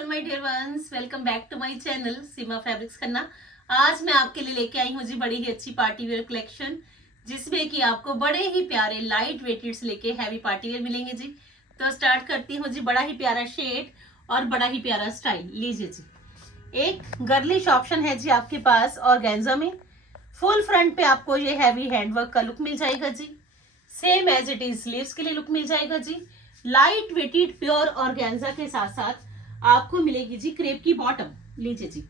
Afternoon my dear ones, welcome back to my channel Seema fabrics Khanna. आज मैं आपके लिए लेके आई हूँ जी बड़ी ही अच्छी पार्टी वेयर कलेक्शन, जिसमें कि आपको बड़े ही प्यारे लाइट वेटेड से लेके हैवी पार्टी वेयर मिलेंगे जी। तो स्टार्ट करती हूँ जी। बड़ा ही प्यारा शेड और बड़ा ही प्यारा स्टाइल। लीजिए जी, एक गर्लिश ऑप्शन है जी आपके पास ऑर्गेन्जा में। फुल फ्रंट पे आपको ये हैवी हैंडवर्क का लुक मिल जाएगा जी। Same as it is sleeves के लिए लुक मिल जाएगा जी। लाइट वेटेड प्योर ऑर्गेन्जा के साथ साथ आपको मिलेगी जी क्रेप की बॉटम। लीजिए जी,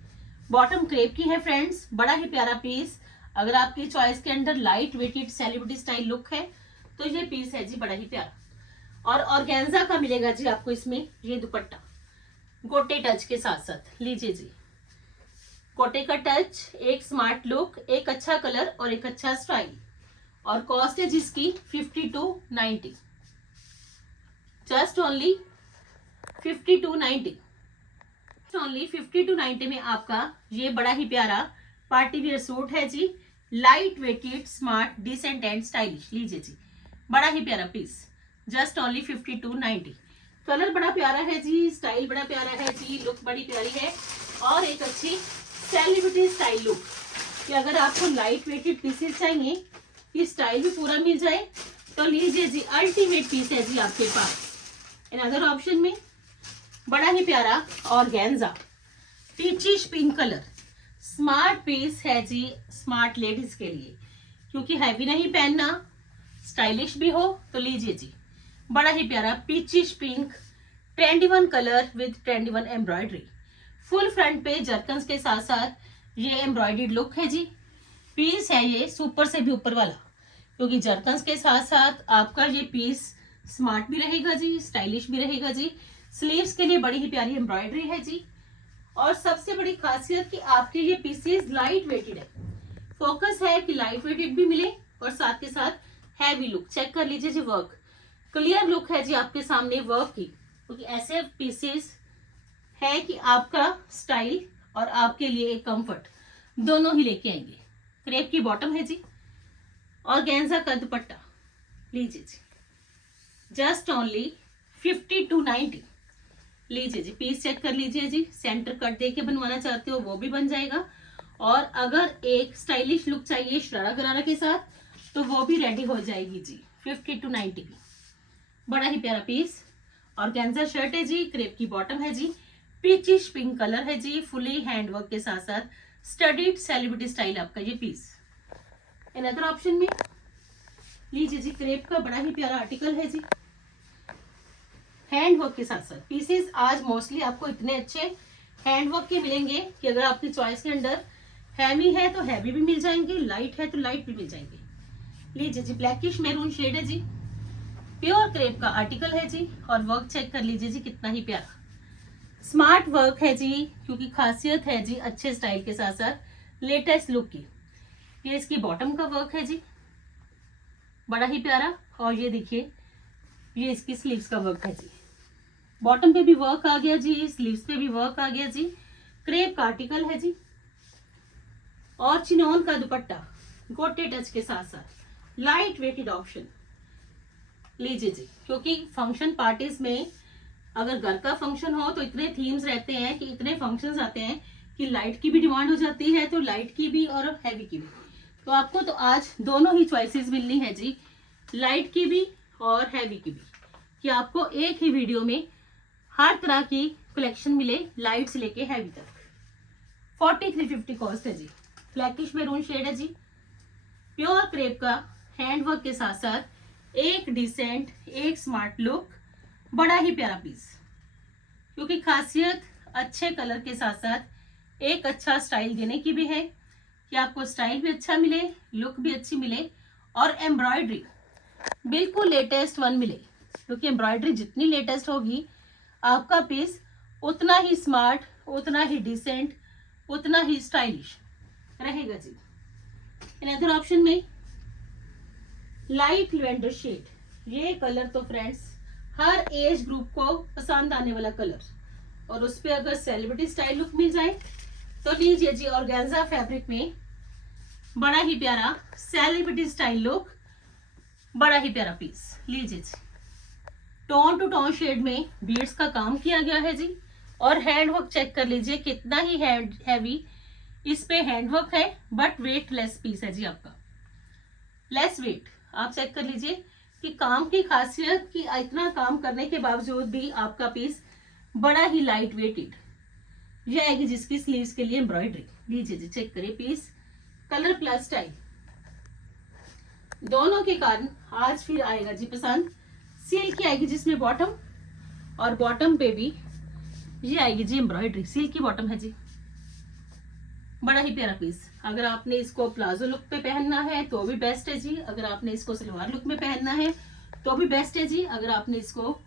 बॉटम क्रेप की है फ्रेंड्स। बड़ा ही प्यारा पीस। अगर आपकी चॉइस के अंदर light weighted celebrity style look है तो ये पीस है जी बड़ा ही प्यारा। और ऑर्गेन्जा का मिलेगा जी आपको इसमें ये दुपट्टा गोटे टच के साथ साथ। लीजिए जी, गोटे का टच, एक स्मार्ट लुक, एक अच्छा कलर और एक अच्छा स्टाइल। और कॉस्ट है जिसकी 5290, जस्ट ओनली 5290। ओनली 5290 में आपका ये बड़ा ही प्यारा पार्टी वियर सूट है जी। Light weighted, smart, decent and stylish. लीजिए जी, बड़ा ही प्यारा पीस, जस्ट ओनली 5290। कलर बड़ा प्यारा है जी, स्टाइल बड़ा प्यारा है जी, लुक बड़ी प्यारी है और एक अच्छी सेलिब्रिटी स्टाइल लुक। कि अगर आपको लाइट वेटेड पीसेस चाहिए कि स्टाइल भी पूरा मिल जाए तो लीजिए जी, अल्टीमेट पीस है जी आपके पास। अनदर ऑप्शन में बड़ा ही प्यारा organza peachish pink colour, smart piece है जी स्मार्ट लेडीज के लिए, क्योंकि हैवी नहीं पहनना, स्टाइलिश भी हो। तो लीजिए जी, बड़ा ही प्यारा peachish pink 21 colour with 21 embroidery. Full front पे जर्कन्स के साथ साथ ये एम्ब्रॉयडर्ड लुक है जी। पीस है ये सुपर से भी ऊपर वाला, क्योंकि जर्कन्स के साथ साथ आपका ये पीस स्मार्ट भी रहेगा जी, स्टाइलिश भी रहेगा जी। स्लीव्स के लिए बड़ी ही प्यारी एम्ब्रॉयडरी है जी। और सबसे बड़ी खासियत कि आपके ये पीसेस लाइट वेटेड है। फोकस है कि लाइट वेटेड भी मिले और साथ के साथ हैवी लुक। चेक कर लीजिए जी, वर्क क्लियर लुक है जी आपके सामने वर्क की, क्योंकि ऐसे पीसेस है कि आपका स्टाइल और आपके लिए एक कंफर्ट दोनों ही लेके आएंगे। क्रेप की बॉटम है जी, ऑर्गेन्जा का दुपट्टा। लीजिए जी, जस्ट ओनली 5290। लीजिए जी, पीस चेक कर लीजिए जी। सेंटर कट देके बनवाना चाहते हो वो भी बन जाएगा, और अगर एक स्टाइलिश लुक चाहिए शरारा गरारा के साथ तो वो भी रेडी हो जाएगी जी। 5290 की बड़ा ही प्यारा पीस। ऑर्गेन्जा शर्ट है जी, क्रेप की बॉटम है जी, पीचिश पिंक कलर है जी, फुली हैंडवर्क के साथ साथ स्टडीड सेलिब्रिटी स्टाइल आपका ये पीस। अनदर ऑप्शन में लीजिए जी, क्रेप का बड़ा ही प्यारा आर्टिकल है जी, हैंडवर्क के साथ साथ। पीसेस आज मोस्टली आपको इतने अच्छे हैंडवर्क के मिलेंगे कि अगर आपकी चॉइस के अंदर हैवी है तो हैवी भी मिल जाएंगे, लाइट है तो लाइट भी मिल जाएंगे। लीजिए जी, ब्लैकिश मैरून शेड है जी, प्योर क्रेप का आर्टिकल है जी। और वर्क चेक कर लीजिए जी, कितना ही प्यारा स्मार्ट वर्क है जी, क्योंकि खासियत है जी अच्छे स्टाइल के साथ साथ लेटेस्ट लुक की। ये इसकी बॉटम का वर्क है जी, बड़ा ही प्यारा। और ये देखिए, ये इसकी स्लीव्स का वर्क है जी। बॉटम पे भी वर्क आ गया जी, स्लीव्स पे भी वर्क आ गया जी। क्रेप का आर्टिकल है जी, और चिनोन का दुपट्टा गोटे टच के साथ साथ लाइट वेटेड ऑप्शन। लीजिए जी, क्योंकि फंक्शन पार्टीज में अगर घर का फंक्शन हो तो इतने थीम्स रहते हैं कि इतने फंक्शंस आते हैं कि लाइट की भी डिमांड हो जाती है, तो लाइट की भी और हैवी की भी। तो आपको तो आज दोनों ही चॉइसेस मिलनी है जी, लाइट की भी और हैवी की भी, कि आपको एक ही वीडियो में हर तरह की कलेक्शन मिले, लाइट से लेके हैवी तक। 4350 कॉस्ट है जी। ब्लैकिश मैरून शेड है जी, प्योर क्रेप का हैंडवर्क के साथ साथ एक डिसेंट, एक स्मार्ट लुक, बड़ा ही प्यारा पीस। क्योंकि खासियत अच्छे कलर के साथ साथ एक अच्छा स्टाइल देने की भी है, कि आपको स्टाइल भी अच्छा मिले, लुक भी अच्छी मिले, और एम्ब्रॉयडरी बिल्कुल लेटेस्ट वन मिले। क्योंकि एम्ब्रॉयडरी जितनी लेटेस्ट होगी आपका पीस उतना ही स्मार्ट, उतना ही डिसेंट, उतना ही स्टाइलिश रहेगा जी। अनदर ऑप्शन में लाइट लेवेंडर शेड, ये कलर तो फ्रेंड्स हर एज ग्रुप को पसंद आने वाला कलर, और उस पर अगर सेलिब्रिटी स्टाइल लुक मिल जाए तो लीजिए जी, ऑर्गेन्जा फैब्रिक में बड़ा ही प्यारा सेलिब्रिटी स्टाइल लुक, बड़ा ही प्यारा पीस। लीजिए जी, टोन टू टोन शेड में बीड्स का काम किया गया है जी। और हैंडवर्क चेक कर लीजिए कितना ही हैवी इस पे हैंडवर्क है, बट वेट लेस पीस है जी आपका, लेस वेट। आप चेक कर लीजिए कि काम की खासियत कि इतना काम करने के बावजूद भी आपका पीस बड़ा ही लाइट वेटेड। ये आएगी जिसकी स्लीव्स के लिए एम्ब्रॉयडरी। लीजिए जी, चेक करिए पीस, कलर प्लस स्टाइल दोनों के कारण आज फिर आएगा जी पसंद। सिल्क की आएगी जिसमें बॉटम, और बॉटम पे भी ये आएगी जी एम्ब्रॉयडरी, सिल्क की बॉटम है जी। बड़ा ही प्यारा पीस। अगर आपने इसको प्लाजो लुक पे पहनना है तो भी बेस्ट है जी, अगर आपने इसको सलवार लुक में पहनना है तो भी बेस्ट है जी, अगर आपने इसको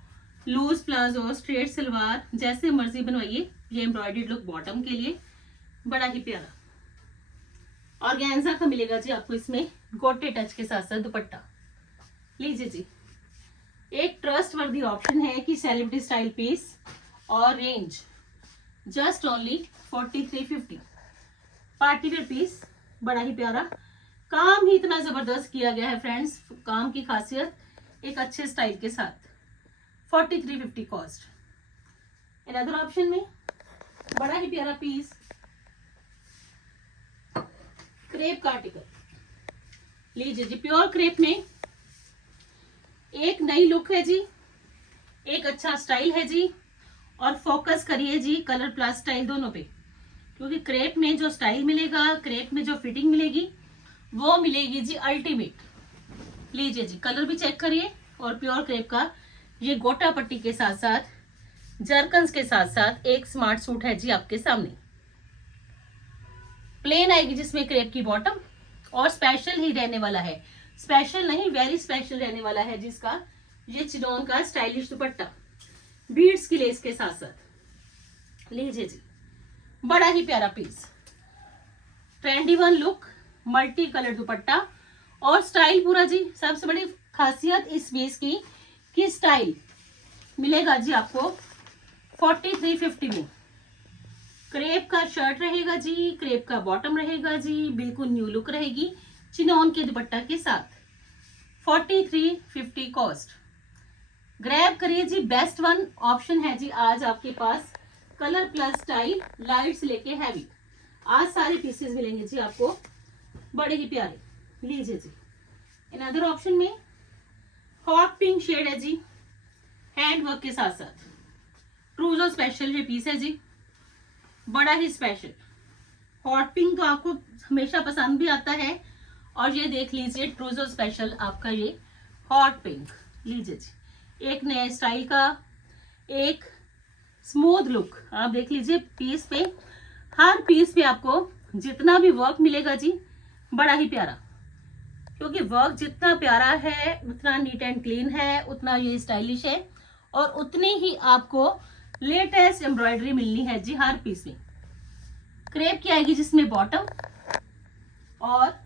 लूज प्लाजो, स्ट्रेट सलवार जैसे मर्जी बनवाइए। ये एम्ब्रॉयडरी लुक बॉटम के लिए बड़ा ही प्यारा। ऑर्गेन्जा का मिलेगा जी आपको इसमें गोटे टच के साथ साथ दुपट्टा। लीजिए जी, एक ट्रस्ट वर्दी ऑप्शन है कि सेलिब्रिटी स्टाइल पीस, और range just only 4350। Party wear piece, बड़ा ही प्यारा। काम ही इतना जबरदस्त किया गया है फ्रेंड्स, काम की खासियत एक अच्छे स्टाइल के साथ। 4350 कॉस्ट। अनदर ऑप्शन में बड़ा ही प्यारा पीस, क्रेप का आर्टिकल। लीजिए जी, प्योर क्रेप में एक नई लुक है जी, एक अच्छा स्टाइल है जी, और फोकस करिए जी कलर प्लस स्टाइल दोनों पे, क्योंकि क्रेप में जो स्टाइल मिलेगा, क्रेप में जो फिटिंग मिलेगी वो मिलेगी जी अल्टीमेट। लीजिए जी, कलर भी चेक करिए, और प्योर क्रेप का ये गोटा पट्टी के साथ साथ जरकन्स के साथ साथ एक स्मार्ट सूट है जी आपके सामने। प्लेन आएगी जिसमें क्रेप की बॉटम, और स्पेशल ही रहने वाला है, स्पेशल नहीं वेरी स्पेशल रहने वाला है जिसका ये चिनोन का स्टाइलिश दुपट्टा बीड्स की लेस के साथ साथ। लीजिए जी, बड़ा ही प्यारा piece, trendy one look, multi colour dupatta और स्टाइल पूरा जी। सबसे बड़ी खासियत इस पीस की कि स्टाइल मिलेगा जी आपको 4350 में। क्रेप का शर्ट रहेगा जी, क्रेप का बॉटम रहेगा जी, बिल्कुल न्यू लुक रहेगी चिनोन के दुपट्टा के साथ। 4350 कॉस्ट। ग्रैब करिए जी, बेस्ट वन ऑप्शन है जी आज आपके पास। कलर प्लस स्टाइल, लाइट से लेके हैवी, आज सारे पीसेस मिलेंगे जी आपको बड़े ही प्यारे। लीजिए जी, अनदर ऑप्शन में हॉट पिंक शेड है जी, हैंड वर्क के साथ साथ। ट्रूजो स्पेशल ये पीस है जी, बड़ा ही स्पेशल। हॉट पिंक तो आपको हमेशा पसंद भी आता है, और ये देख लीजिए ट्रूजो स्पेशल आपका ये हॉट पिंक। लीजिए जी, एक नया स्टाइल का, एक स्मूथ लुक। आप देख लीजिए पीस पे, हर पीस पे आपको जितना भी वर्क मिलेगा जी बड़ा ही प्यारा, क्योंकि वर्क जितना प्यारा है उतना नीट एंड क्लीन है, उतना ये स्टाइलिश है, और उतनी ही आपको लेटेस्ट एम्ब्रॉयडरी मिलनी है जी हर पीस में। क्रेप की आएगी जिसमें बॉटम, और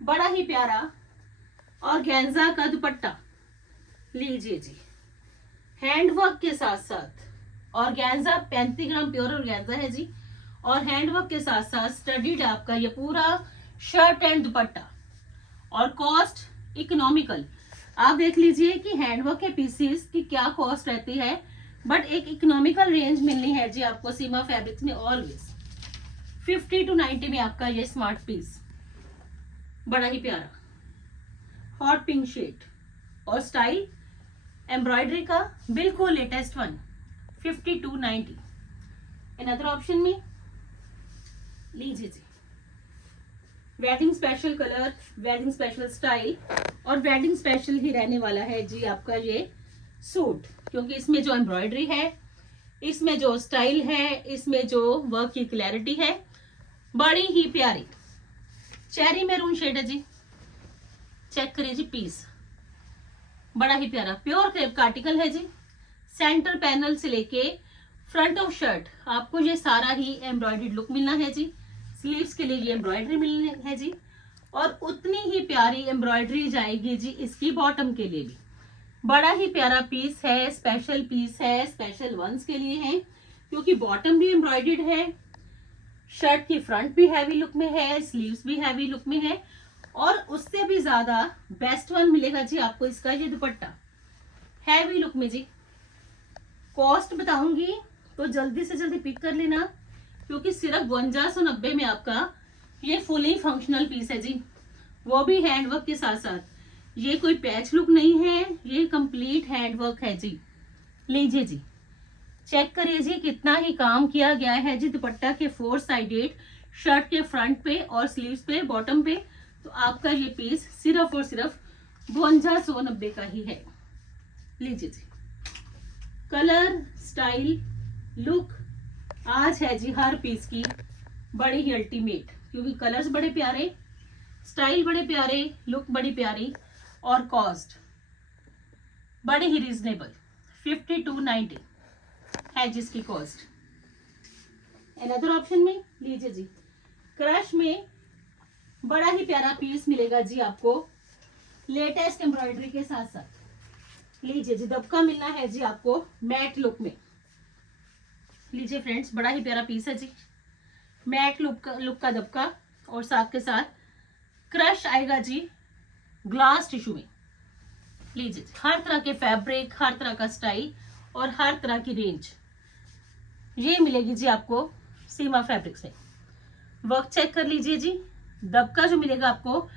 बड़ा ही प्यारा ऑर्गेन्जा का दुपट्टा। लीजिए जी, हैंडवर्क के साथ साथ ऑर्गेन्जा 35 ग्राम प्योर ऑर्गेन्जा है जी, और हैंडवर्क के साथ साथ स्टडीड आपका ये पूरा शर्ट एंड दुपट्टा, और कॉस्ट इकोनॉमिकल। आप देख लीजिए कि हैंडवर्क के पीसीस की क्या कॉस्ट रहती है, बट एक इकोनॉमिकल रेंज मिलनी है जी आपको सीमा फैब्रिक्स में ऑलवेज। 50 to 90 में आपका ये स्मार्ट पीस, बड़ा ही प्यारा हॉट पिंक शेड, और स्टाइल एम्ब्रॉयडरी का बिल्कुल latest one. 50 to 90। Another option में लीजिए जी, wedding special colour, wedding special style, और वेडिंग स्पेशल ही रहने वाला है जी आपका ये सूट, क्योंकि इसमें जो एम्ब्रॉयडरी है, इसमें जो स्टाइल है, इसमें जो वर्क की क्लैरिटी है, बड़ी ही प्यारी चेरी मैरून शेड है जी। चेक करिए जी पीस, बड़ा ही प्यारा प्योर क्रेप का आर्टिकल है जी। सेंटर पैनल से लेके फ्रंट ऑफ शर्ट आपको ये सारा ही एम्ब्रॉयडरी लुक मिलना है जी। स्लीव्स के लिए ये एम्ब्रॉयडरी मिलनी है जी, और उतनी ही प्यारी एम्ब्रॉयडरी जाएगी जी इसकी बॉटम के लिए भी। बड़ा ही प्यारा पीस है, स्पेशल पीस है, स्पेशल वंस के लिए है, क्योंकि बॉटम भी एम्ब्रॉयडर्ड है, शर्ट की फ्रंट भी हैवी लुक में है, स्लीव्स भी हैवी लुक में है, और उससे भी ज्यादा बेस्ट वन मिलेगा जी आपको इसका ये दुपट्टा हैवी लुक में जी। कॉस्ट बताऊंगी तो जल्दी से जल्दी पिक कर लेना, क्योंकि सिर्फ 5290 में आपका ये फुली फंक्शनल पीस है जी, वो भी हैंडवर्क के साथ साथ। ये कोई पैच लुक नहीं है, ये कंप्लीट हैंडवर्क है जी। लीजिए जी, चेक करिए जी कितना ही काम किया गया है जी दुपट्टा के 4 साइडेड, शर्ट के फ्रंट पे और स्लीव्स पे, बॉटम पे। तो आपका ये पीस सिर्फ और सिर्फ 5290 का ही है। लीजिए जी, कलर, स्टाइल, लुक आज है जी हर पीस की बड़ी ही अल्टीमेट, क्योंकि कलर्स बड़े प्यारे, स्टाइल बड़े प्यारे, लुक बड़ी प्यारी, और कॉस्ट बड़ी ही रीजनेबल 5290 है जिसकी कॉस्ट। अनदर ऑप्शन में लीजिए जी, क्रश में बड़ा ही प्यारा पीस मिलेगा जी आपको लेटेस्ट एम्ब्रॉयडरी के साथ साथ। लीजिए जी, दबका मिलना है जी आपको मैट लुक में। लीजिए फ्रेंड्स, बड़ा ही प्यारा पीस है जी, मैट लुक का दबका, और साथ के साथ क्रश आएगा जी ग्लास टिश्यू में। लीजिए, हर तरह के फैब्रिक, हर तरह का स्टाइल और हर तरह की रेंज ये मिलेगी जी आपको सीमा फैब्रिक से। वर्क चेक कर लीजिए जी, दबका जो मिलेगा आपको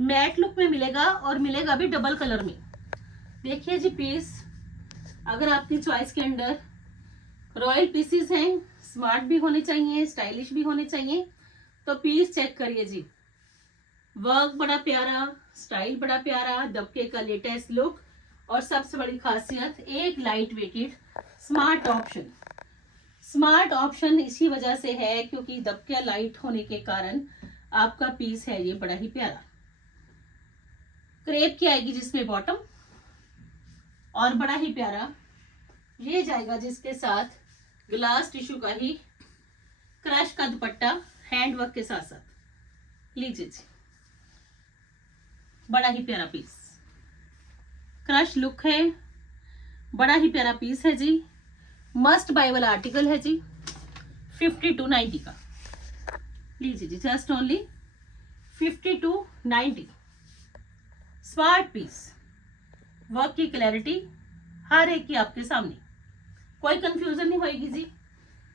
मैट लुक में मिलेगा, और मिलेगा भी डबल कलर में। देखिए जी पीस, अगर आपकी चॉइस के अंदर रॉयल पीसेस हैं, स्मार्ट भी होने चाहिए, स्टाइलिश भी होने चाहिए, तो पीस चेक करिए जी। वर्क बड़ा प्यारा, स्टाइल बड़ा प्यारा, दबके का लेटेस्ट लुक, और सबसे बड़ी खासियत एक light weighted smart option. Smart option इसी वजह से है क्योंकि दबका लाइट होने के कारण आपका पीस है ये बड़ा ही प्यारा। क्रेप की आएगी जिसमें बॉटम, और बड़ा ही प्यारा ये जाएगा जिसके साथ ग्लास टिश्यू का ही क्रश का दुपट्टा हैंडवर्क के साथ साथ। लीजिए जी, बड़ा ही प्यारा पीस, क्रश लुक है, बड़ा ही प्यारा पीस है जी, मस्ट बाय वाला आर्टिकल है जी, 5290 का। लीजिए जी, just only 5290। Smart piece, work की क्लैरिटी हर एक की आपके सामने, कोई कंफ्यूजन नहीं होएगी जी।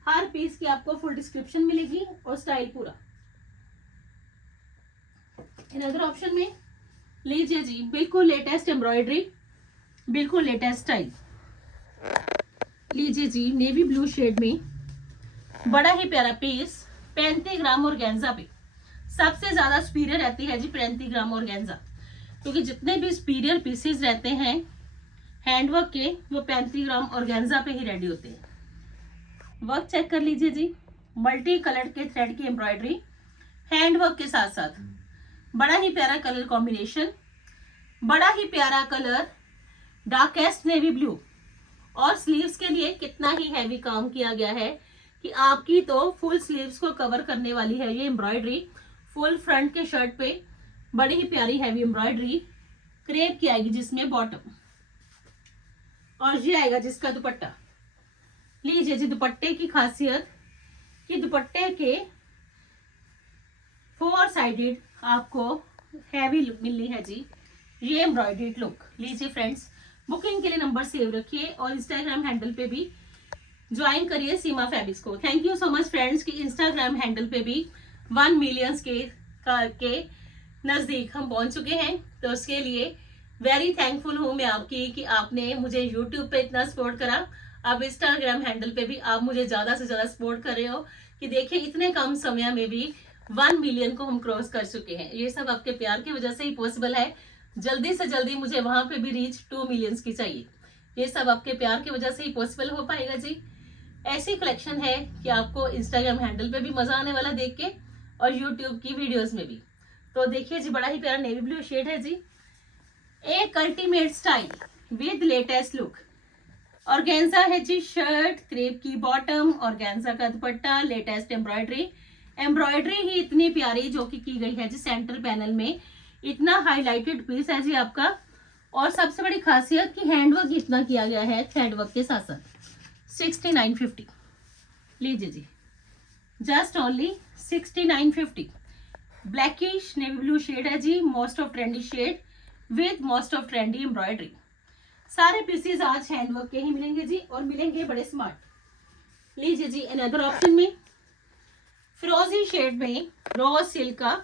हर पीस की आपको फुल डिस्क्रिप्शन मिलेगी और स्टाइल पूरा। अनदर ऑप्शन में लीजिए जी, बिल्कुल लेटेस्ट एम्ब्रॉयडरी, बिल्कुल लेटेस्ट स्टाइल। लीजिए जी, नेवी ब्लू शेड में बड़ा ही प्यारा पीस 35 ग्राम ऑर्गेन्जा पे। सबसे ज्यादा सुपीरियर रहती है जी 35 ग्राम ऑर्गेन्जा, क्योंकि जितने भी सुपीरियर पीसेस रहते हैं हैंडवर्क के, वो 35 ग्राम ऑर्गेन्जा पे ही रेडी होते हैं। वर्क चेक कर लीजिए जी, मल्टी कलर के थ्रेड की एम्ब्रॉयडरी हैंडवर्क के साथ साथ, बड़ा ही प्यारा कलर कॉम्बिनेशन, बड़ा ही प्यारा कलर डार्केस्ट नेवी ब्लू, और स्लीव्स के लिए कितना ही हैवी काम किया गया है कि आपकी तो फुल स्लीव्स को कवर करने वाली है ये एम्ब्रॉयडरी। फुल फ्रंट के शर्ट पे बड़ी ही प्यारी हैवी एम्ब्रॉयडरी क्रेप की आएगी जिसमें बॉटम, और ये आएगा जिसका दुपट्टा। लीजिए जी, दुपट्टे की खासियत कि दुपट्टे के 4 साइडेड आपको हैवी लुक मिलनी है जी, ये एम्ब्रॉयडर्ड लुक। लीजिए फ्रेंड्स, बुकिंग के लिए नंबर सेव रखिए और इंस्टाग्राम हैंडल पे भी ज्वाइन करिए सीमा फैब्रिक्स को। Thank you so much friends कि इंस्टाग्राम हैंडल पे भी 1 मिलियंस के नजदीक हम पहुंच चुके हैं, तो उसके लिए वेरी थैंकफुल हूं मैं आपकी कि आपने मुझे यूट्यूब पे इतना सपोर्ट करा। अब इंस्टाग्राम हैंडल पे भी आप मुझे ज्यादा से ज्यादा सपोर्ट कर रहे हो कि देखिए इतने कम समय में भी 1 मिलियन को हम क्रॉस कर चुके हैं। ये सब आपके प्यार की वजह से ही पॉसिबल है। जल्दी से जल्दी मुझे वहां पे भी रीच 2 मिलियंस की चाहिए। ये सब आपके प्यार की वजह से ही पॉसिबल हो पाएगा जी। ऐसी कलेक्शन है कि आपको इंस्टाग्राम हैंडल पे भी मजा आने वाला देख के, और यूट्यूब की वीडियोस में भी। तो देखिए जी, बड़ा ही प्यारा नेवी ब्लू शेड है जी, एक ultimate style with latest look. Organza है जी शर्ट, क्रेप की बॉटम, ऑर्गेन्जा का दुपट्टा, लेटेस्ट एम्ब्रॉयडरी ही इतनी प्यारी जो कि की गई है जी सेंटर पैनल में। इतना हाईलाइटेड पीस है जी आपका, और सबसे बड़ी खासियत कि हैंडवर्क इतना किया गया है हैंडवर्क के साथ साथ। 6950। लीजिए जी, just only 6950। Blackish navy blue shade है जी, most of trendy shade with most of trendy embroidery. सारे पीसेस आज हैंडवर्क के ही मिलेंगे जी, और मिलेंगे बड़े स्मार्ट। लीजिए जी अनदर ऑप्शन में फिरोजी शेड में रॉ सिल्क का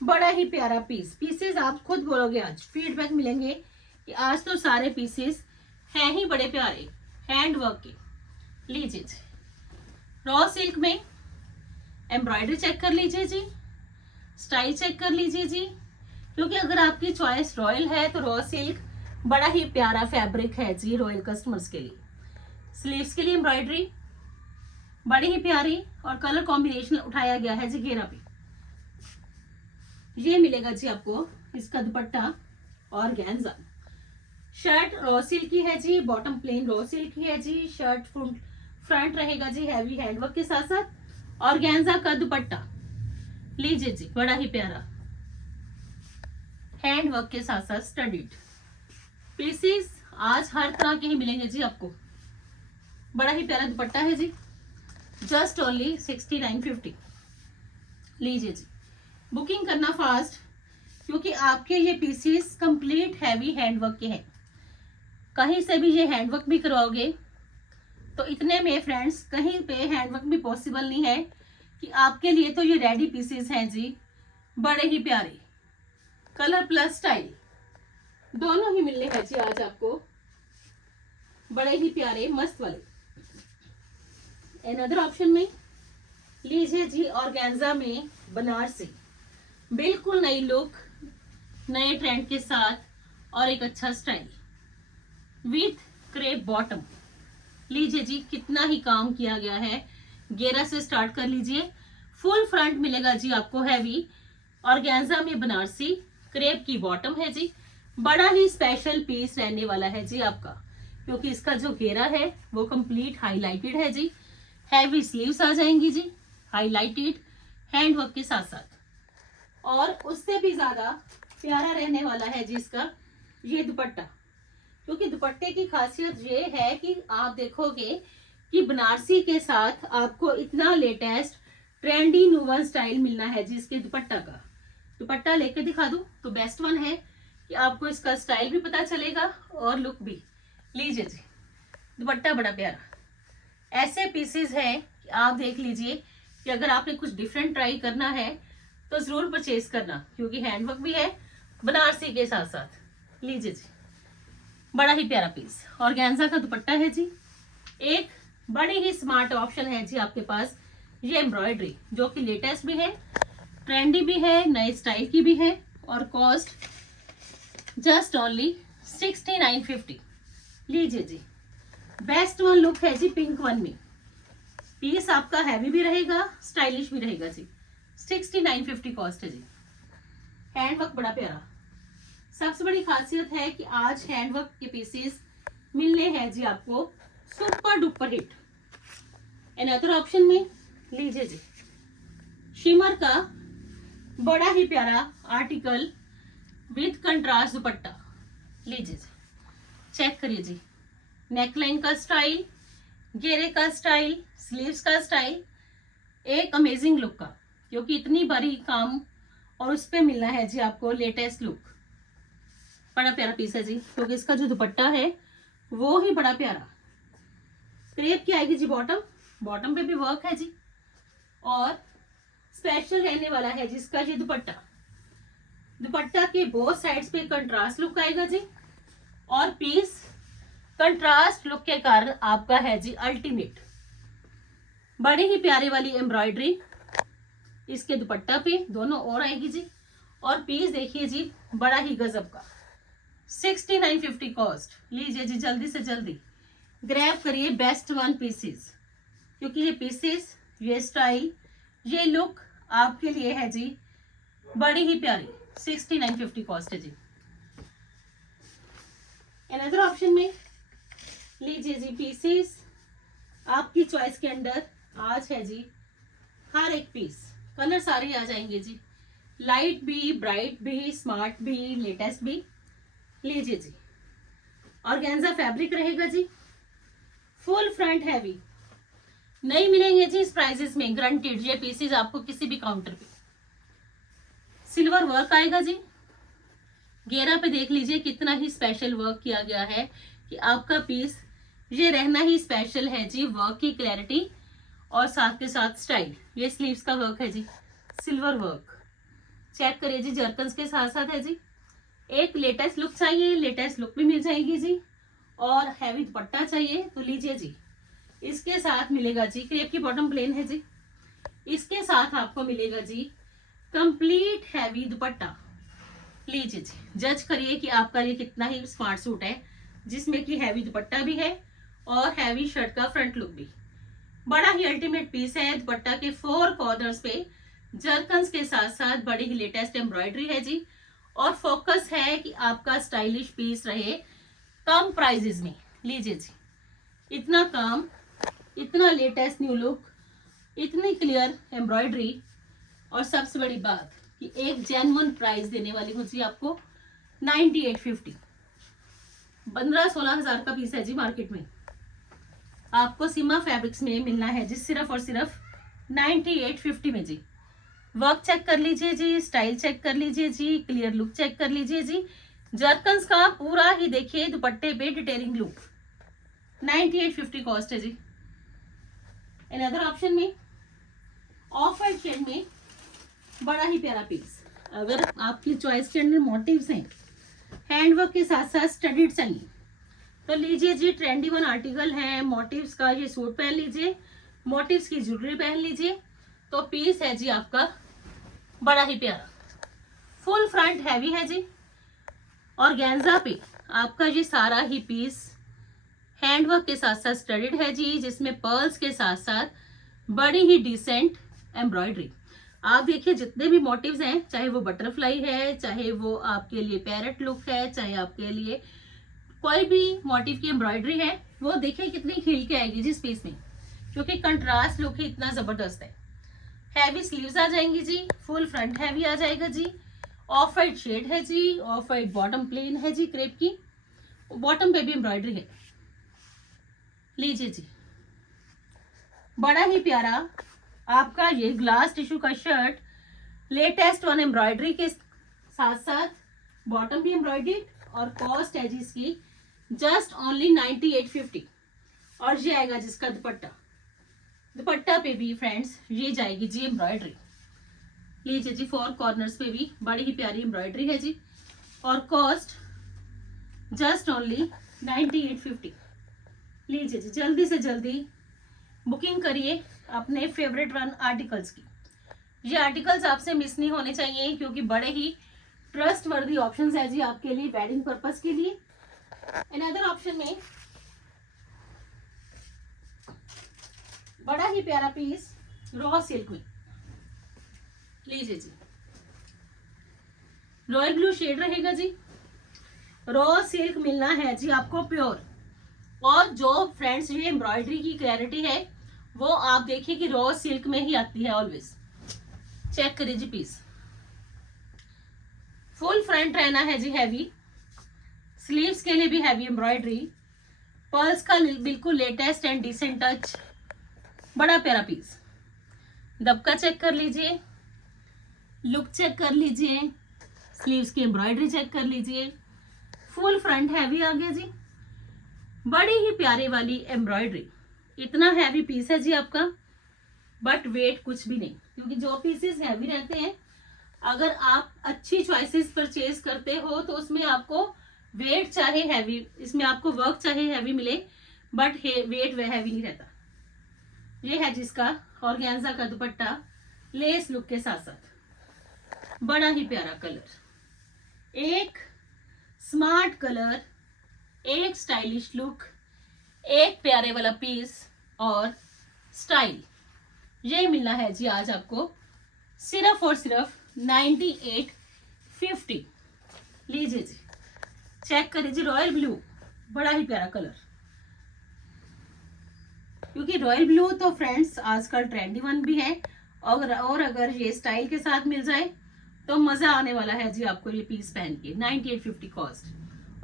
बड़ा ही प्यारा पीसेस आप खुद बोलोगे, आज फीडबैक मिलेंगे कि आज तो सारे पीसेस हैं ही बड़े प्यारे हैंड वर्क के। लीजिए जी रॉ सिल्क में एम्ब्रॉयडरी चेक कर लीजिए जी, स्टाइल चेक कर लीजिए जी, क्योंकि अगर आपकी चॉइस रॉयल है तो रॉ सिल्क बड़ा ही प्यारा फैब्रिक है जी रॉयल कस्टमर्स के लिए। स्लीव्स के लिए एम्ब्रॉयडरी बड़ी ही प्यारी और कलर कॉम्बिनेशन उठाया गया है जी घेरा पे। ये मिलेगा जी आपको इसका दुपट्टा और गैंजा। शर्ट रॉ सिल्क की है जी, बॉटम प्लेन रॉ सिल्क की है जी, शर्ट फ्रंट रहेगा जी हैवी हैंडवर्क के साथ साथ और गैंजा का दुपट्टा। लीजिए जी बड़ा ही प्यारा हैंडवर्क के साथ साथ स्टडीड पीसेस आज हर तरह के ही मिलेंगे जी आपको। बड़ा ही प्यारा दुपट्टा है जी, जस्ट ओनली 6950। लीजिए जी बुकिंग करना फास्ट, क्योंकि आपके ये पीसेस कंप्लीट हैवी हैंडवर्क के हैं। कहीं से भी ये हैंडवर्क भी करवाओगे तो इतने में फ्रेंड्स कहीं पे हैंडवर्क भी पॉसिबल नहीं है कि आपके लिए तो ये रेडी पीसेस हैं जी, बड़े ही प्यारे कलर प्लस स्टाइल दोनों ही मिलने हैं जी आज आपको, बड़े ही प्यारे मस्त वाले। अनदर ऑप्शन में लीजिए जी ऑर्गेन्जा में बनारसी, बिल्कुल नई लुक नए ट्रेंड के साथ और एक अच्छा स्टाइल विथ क्रेप बॉटम। लीजिए जी कितना ही काम किया गया है, घेरा से स्टार्ट कर लीजिए, फुल फ्रंट मिलेगा जी आपको हैवी ऑर्गेन्जा में बनारसी, क्रेप की बॉटम है जी। बड़ा ही स्पेशल पीस रहने वाला है जी आपका, क्योंकि इसका जो घेरा है वो कंप्लीट हाईलाइटेड है जी, हैवी स्लीव्स आ जाएंगी जी हाईलाइटेड हैंडवर्क के साथ साथ, और उससे भी ज्यादा प्यारा रहने वाला है जी इसका ये दुपट्टा। क्योंकि दुपट्टे की खासियत ये है कि आप देखोगे कि बनारसी के साथ आपको इतना लेटेस्ट ट्रेंडी न्यूवन स्टाइल मिलना है जी इसके दुपट्टा का। दुपट्टा लेके दिखा दूं तो बेस्ट वन है कि आपको इसका स्टाइल भी पता चलेगा और लुक भी। लीजिए जी दुपट्टा बड़ा प्यारा, ऐसे पीसेस हैं कि आप देख लीजिए कि अगर आपने कुछ डिफरेंट ट्राई करना है तो जरूर परचेज करना, क्योंकि हैंडवर्क भी है बनारसी के साथ साथ। लीजिए जी बड़ा ही प्यारा पीस ऑर्गेन्जा का दुपट्टा है जी, एक बड़ी ही स्मार्ट ऑप्शन है जी आपके पास ये एम्ब्रॉयडरी, जो कि लेटेस्ट भी है ट्रेंडी भी है नए स्टाइल की भी है, और कॉस्ट जस्ट ओनली 6950। लीजिए जी बेस्ट वन लुक है जी पिंक वन में, पीस आपका हैवी भी रहेगा स्टाइलिश भी रहेगा जी, 6950 कॉस्ट है जी। हैंडवर्क बड़ा प्यारा, सबसे बड़ी खासियत है कि आज हैंडवर्क के पीसेस मिलने हैं जी आपको super duper hit. Another option में लीजिए जी शिमर का बड़ा ही प्यारा आर्टिकल विद कंट्रास्ट दुपट्टा। लीजिए जी चेक करिए जी, नेकलाइन का स्टाइल, घेरे का स्टाइल, स्लीव्स का स्टाइल, एक अमेजिंग लुक का, क्योंकि इतनी बड़ी काम और उस पे मिलना है जी आपको लेटेस्ट लुक। बड़ा प्यारा पीस है जी, क्योंकि इसका जो दुपट्टा है वो ही बड़ा प्यारा, क्रेप की आएगी जी बॉटम, बॉटम पे भी वर्क है जी, और स्पेशल रहने वाला है जिसका ये दुपट्टा। दुपट्टा के बोथ साइड्स पे कंट्रास्ट लुक आएगा जी, और पीस कंट्रास्ट लुक के कारण आपका है जी अल्टीमेट। बड़ी ही प्यारे वाली एम्ब्रॉयडरी इसके दुपट्टा पे दोनों और आएगी जी, और पीस देखिए जी बड़ा ही गजब का, 6950 कॉस्ट। लीजिए जी जल्दी से जल्दी ग्रैब करिए बेस्ट वन पीसेस, क्योंकि ये पीसेस ये स्टाइल ये लुक आपके लिए है जी बड़ी ही प्यारी, 6950 कॉस्ट है जी। अनदर ऑप्शन में लीजिए जी पीसेस आपकी चॉइस के अंदर आज है जी हर एक पीस, कलर सारे आ जाएंगे जी, लाइट भी ब्राइट भी स्मार्ट भी लेटेस्ट भी। लीजिए जी ऑर्गेन्जा फैब्रिक रहेगा जी, फुल फ्रंट हैवी, नहीं मिलेंगे जी इस प्राइसेस में गारंटेड ये पीसेस आपको किसी भी काउंटर पे। सिल्वर वर्क आएगा जी, घेरा पे देख लीजिए कितना ही स्पेशल वर्क किया गया है कि आपका पीस ये रहना ही स्पेशल है जी, वर्क की क्लैरिटी और साथ के साथ स्टाइल। ये स्लीव्स का वर्क है जी, सिल्वर वर्क। चेक करिए जी, जर्कन्स के साथ साथ है जी। एक लेटेस्ट लुक चाहिए, लेटेस्ट लुक भी मिल जाएगी जी। और हैवी दुपट्टा चाहिए तो लीजिए जी। इसके साथ मिलेगा जी, क्रेप की बॉटम प्लेन है जी, इसके साथ आपको मिलेगा जी कंप्लीट हैवी दुपट्टा। लीजिए जी, जज करिए कि आपका ये कितना ही स्मार्ट सूट है, जिसमें कि हैवी दुपट्टा भी है और हैवी शर्ट का फ्रंट लुक भी। बड़ा ही अल्टीमेट पीस है। दुपट्टा के 4 कॉर्नर्स पे जर्कन्स के साथ साथ बड़ी ही लेटेस्ट एम्ब्रॉयडरी है जी। और फोकस है कि आपका स्टाइलिश पीस रहे कम प्राइजेस में। लीजिए जी, इतना कम, इतना लेटेस्ट न्यू लुक, इतनी क्लियर एम्ब्रॉयडरी, और सबसे बड़ी बात कि एक जेन्युइन प्राइस देने वाली हूँ जी आपको 9850। 15-16 हजार का पीस है जी मार्केट में, आपको सीमा फैब्रिक्स में मिलना है जी सिर्फ और सिर्फ 9850 में जी। वर्क चेक कर लीजिए जी, स्टाइल चेक कर लीजिए जी, क्लियर लुक चेक कर लीजिए जी। जर्कन्स का पूरा ही देखिए दुपट्टे पे डिटेलिंग लुक। 9850 कॉस्ट है जी। अनदर ऑप्शन में ऑफ वाइट शेड में बड़ा ही प्यारा पीस। अगर आपकी चॉइस के अंदर मोटिव्स हैं, हैंडवर्क के साथ साथ स्टडीड चाहिए तो लीजिए जी, ट्रेंडी वन आर्टिकल है। मोटिव्स का ये सूट पहन लीजिए, मोटिव्स की ज्वेलरी पहन लीजिए, तो पीस है जी आपका बड़ा ही प्यारा। फुल फ्रंट हैवी है जी। और गेंजा पे आपका ये सारा ही पीस हैंडवर्क के साथ साथ स्टडीड है जी, जिसमें पर्ल्स के साथ साथ बड़ी ही डिसेंट एम्ब्रॉयडरी। आप देखिए जितने भी मोटिव्स हैं, चाहे वो बटरफ्लाई है, चाहे वो आपके लिए पैरेट लुक है, चाहे आपके लिए कोई भी मोटिव की एम्ब्रॉयडरी है, वो देखिए कितनी खिल के आएगी जिस पीस में, क्योंकि कंट्रास्ट लुक ही इतना जबरदस्त है। हैवी स्लीव्स आ जाएंगी जी, फुल फ्रंट हैवी आ जाएगा जी। ऑफ वाइट शेड है जी, ऑफ वाइट बॉटम प्लेन है जी, क्रेप की बॉटम पे भी एम्ब्रॉयडरी है। लीजिए जी, बड़ा ही प्यारा आपका ये ग्लास टिश्यू का शर्ट, लेटेस्ट वन एम्ब्रॉयडरी के साथ साथ बॉटम भी एम्ब्रॉयडरी, और कॉस्ट है जी इसकी जस्ट ओनली 9850। और ये आएगा जिसका दुपट्टा, दुपट्टा पे भी फ्रेंड्स ये जाएगी जी एम्ब्रॉयडरी। लीजिए जी, 4 कॉर्नर्स पे भी बड़ी ही प्यारी एम्ब्रॉयडरी है जी, और कॉस्ट जस्ट ओनली 9850। लीजिए जी, जल्दी से जल्दी बुकिंग करिए अपने फेवरेट वन आर्टिकल्स की। ये आर्टिकल्स आपसे मिस नहीं होने चाहिए, क्योंकि बड़े ही ट्रस्ट वर्दी ऑप्शन है जी आपके लिए वेडिंग पर्पस के लिए। अनदर ऑप्शन में बड़ा ही प्यारा पीस रॉ सिल्क में। लीजिए जी, रॉयल ब्लू शेड रहेगा जी। रॉ सिल्क मिलना है जी आपको प्योर। और जो फ्रेंड्स ये एम्ब्रॉयडरी की क्लैरिटी है वो आप देखिए कि रॉ सिल्क में ही आती है ऑलवेज। चेक करिए जी, पीस फुल फ्रंट रहना है जी हैवी, स्लीव्स के लिए भी हैवी एम्ब्रॉयडरी, पर्ल्स का बिल्कुल लेटेस्ट एंड डिसेंट टच, बड़ा प्यारा पीस। दबका चेक कर लीजिए, लुक चेक कर लीजिए, स्लीव्स की एम्ब्रॉयडरी चेक कर लीजिए। फुल फ्रंट हैवी आ गया जी, बड़ी ही प्यारी वाली एम्ब्रॉयडरी। इतना हैवी पीस है जी आपका, बट वेट कुछ भी नहीं, क्योंकि जो पीसेस हैवी रहते हैं अगर आप अच्छी चॉइसेस परचेज करते हो तो उसमें आपको वेट चाहे हैवी, इसमें आपको वर्क चाहे हैवी मिले, बट वेट वह हैवी नहीं रहता। ये है जिसका ऑर्गेन्जा का दुपट्टा लेस लुक के साथ साथ, बड़ा ही प्यारा कलर, एक स्मार्ट कलर, एक स्टाइलिश लुक, एक प्यारे वाला पीस और स्टाइल। ये मिलना है जी आज आपको सिर्फ और सिर्फ 9850। लीजिए जी, चेक करिए जी, रॉयल ब्लू, बड़ा ही प्यारा कलर, क्योंकि रॉयल ब्लू तो फ्रेंड्स आजकल ट्रेंडी वन भी है, और अगर ये स्टाइल के साथ मिल जाए तो मजा आने वाला है जी आपको ये पीस पहन के। 9850 कॉस्ट।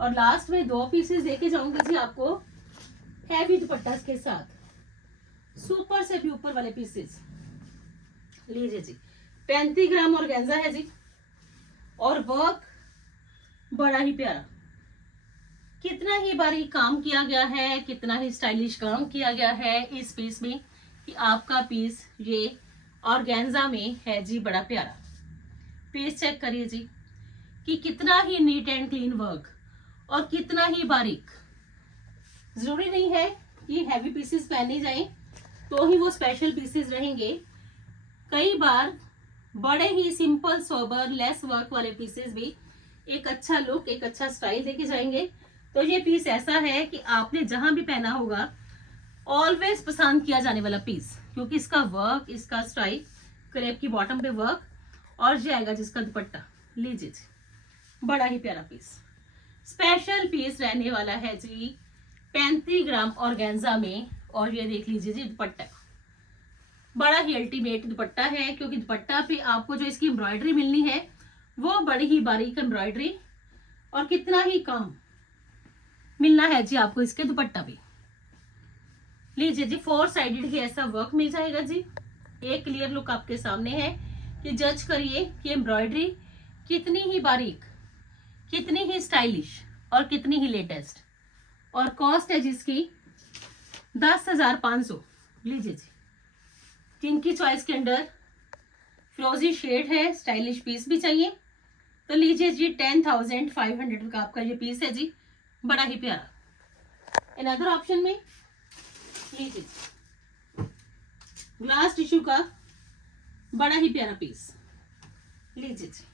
और लास्ट में 2 पीसेस देके जाऊंगी जी आपको हैवी दुपट्टा के साथ, सुपर से भी ऊपर वाले पीसेस। लीजिए जी, 35 ग्राम ऑर्गेन्जा है जी, और वर्क बड़ा ही प्यारा, कितना ही बारीक काम किया गया है, कितना ही स्टाइलिश काम किया गया है इस पीस में। कि आपका पीस ये ऑर्गेन्जा में है जी बड़ा प्यारा। पीस चेक करिए जी कि कितना ही नीट एंड क्लीन वर्क और कितना ही बारीक। जरूरी नहीं है कि हैवी पीसेस पहने जाएं तो ही वो स्पेशल पीसेस रहेंगे। कई बार बड़े ही सिंपल सोबर लेस वर्क वाले पीसेस भी एक अच्छा लुक, एक अच्छा स्टाइल देके जाएंगे। तो ये पीस ऐसा है कि आपने जहां भी पहना होगा ऑलवेज पसंद किया जाने वाला पीस, क्योंकि इसका वर्क, इसका स्टाइल, क्रेप की बॉटम पे वर्क और ये आएगा जिसका दुपट्टा। लीजिए जी, बड़ा ही प्यारा पीस, स्पेशल पीस रहने वाला है जी 35 ग्राम ऑर्गेन्जा में। और ये देख लीजिए जी दुपट्टा, बड़ा ही अल्टीमेट दुपट्टा है, क्योंकि दुपट्टा पे आपको जो इसकी एम्ब्रॉयडरी मिलनी है वो बड़ी ही बारीक एम्ब्रॉयडरी और कितना ही काम मिलना है जी आपको इसके दुपट्टा पे। लीजिए जी, 4 साइडेड ही ऐसा वर्क मिल जाएगा जी। एक क्लियर लुक आपके सामने है कि जज करिए कि एम्ब्रॉयडरी कितनी ही बारीक, कितनी ही स्टाइलिश और कितनी ही लेटेस्ट। और कॉस्ट है जिसकी 10,500। लीजिए जी, जिनकी चॉइस के अंदर फ्रोजी शेड है, स्टाइलिश पीस भी चाहिए तो लीजिए जी 10,500 का आपका ये पीस है जी, बड़ा ही प्यारा। अनदर ऑप्शन में लीजिए ग्लास टिश्यू का बड़ा ही प्यारा पीस। लीजिए जी,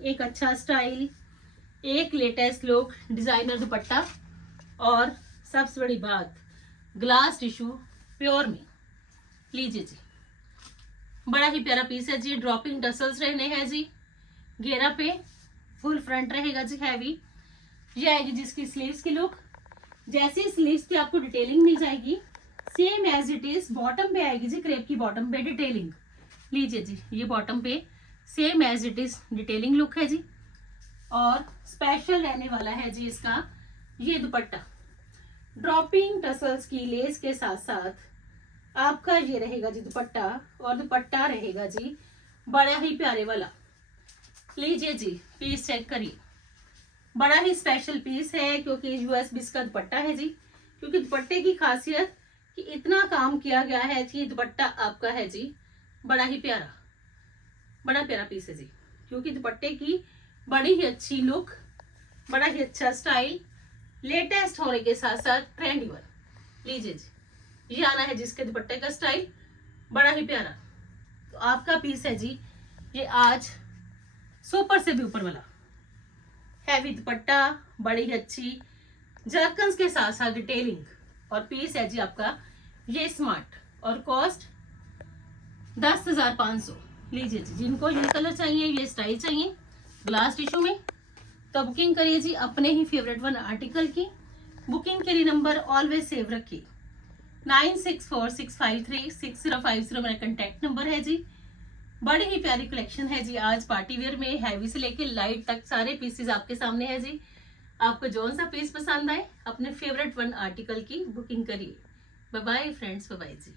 एक अच्छा स्टाइल, एक लेटेस्ट लुक, डिजाइनर दुपट्टा और सबसे बड़ी बात ग्लास टिश्यू प्योर में। लीजिए जी, बड़ा ही प्यारा पीस है जी। ड्रॉपिंग टसल्स रहने हैं जी, घेरा पे फुल फ्रंट रहेगा जी हैवी। ये आएगी जिसकी स्लीव्स की लुक, जैसी स्लीव्स पे आपको डिटेलिंग मिल जाएगी same as it is bottom पे आएगी जी, क्रेप की बॉटम पे डिटेलिंग। लीजिए जी, ये बॉटम पे same as it is detailing look है जी। और स्पेशल रहने वाला है जी इसका ये दुपट्टा, ड्रॉपिंग टसल्स की लेस के साथ साथ आपका ये रहेगा जी दुपट्टा, और दुपट्टा रहेगा जी बड़ा ही प्यारे वाला। लीजिए जी, पीस चेक करिए, बड़ा ही स्पेशल पीस है क्योंकि यूएस बिस का दुपट्टा है जी। क्योंकि दुपट्टे की खासियत कि इतना काम किया गया है कि दुपट्टा आपका है जी बड़ा ही प्यारा, बड़ा प्यारा पीस है जी। क्योंकि दुपट्टे की बड़ी ही अच्छी लुक, बड़ा ही अच्छा स्टाइल, लेटेस्ट होने के साथ साथ ट्रेंडीवर। लीजिए जी, ये आना है जिसके दुपट्टे का स्टाइल, बड़ा ही प्यारा। तो आपका पीस है जी ये आज सुपर से भी ऊपर वाला हैवी दुपट्टा, बड़ी ही अच्छी जर्कन्स के साथ साथ डिटेलिंग, और पीस है जी आपका ये स्मार्ट, और कॉस्ट 10,500। लीजिए जी, जिनको ये कलर चाहिए, ये स्टाइल चाहिए ग्लास टिश्यू में, तो बुकिंग करिए जी अपने ही फेवरेट वन आर्टिकल की। बुकिंग के लिए नंबर ऑलवेज सेव रखिए, 9646536050 मेरा कंटेक्ट नंबर है जी। बड़ी ही प्यारी कलेक्शन है जी आज पार्टी वेयर में, हैवी से लेके लाइट तक सारे पीसेस आपके सामने है जी। आपको जौन सा पीस पसंद आए अपने फेवरेट वन आर्टिकल की बुकिंग करिए। Bye bye friends, bye bye जी।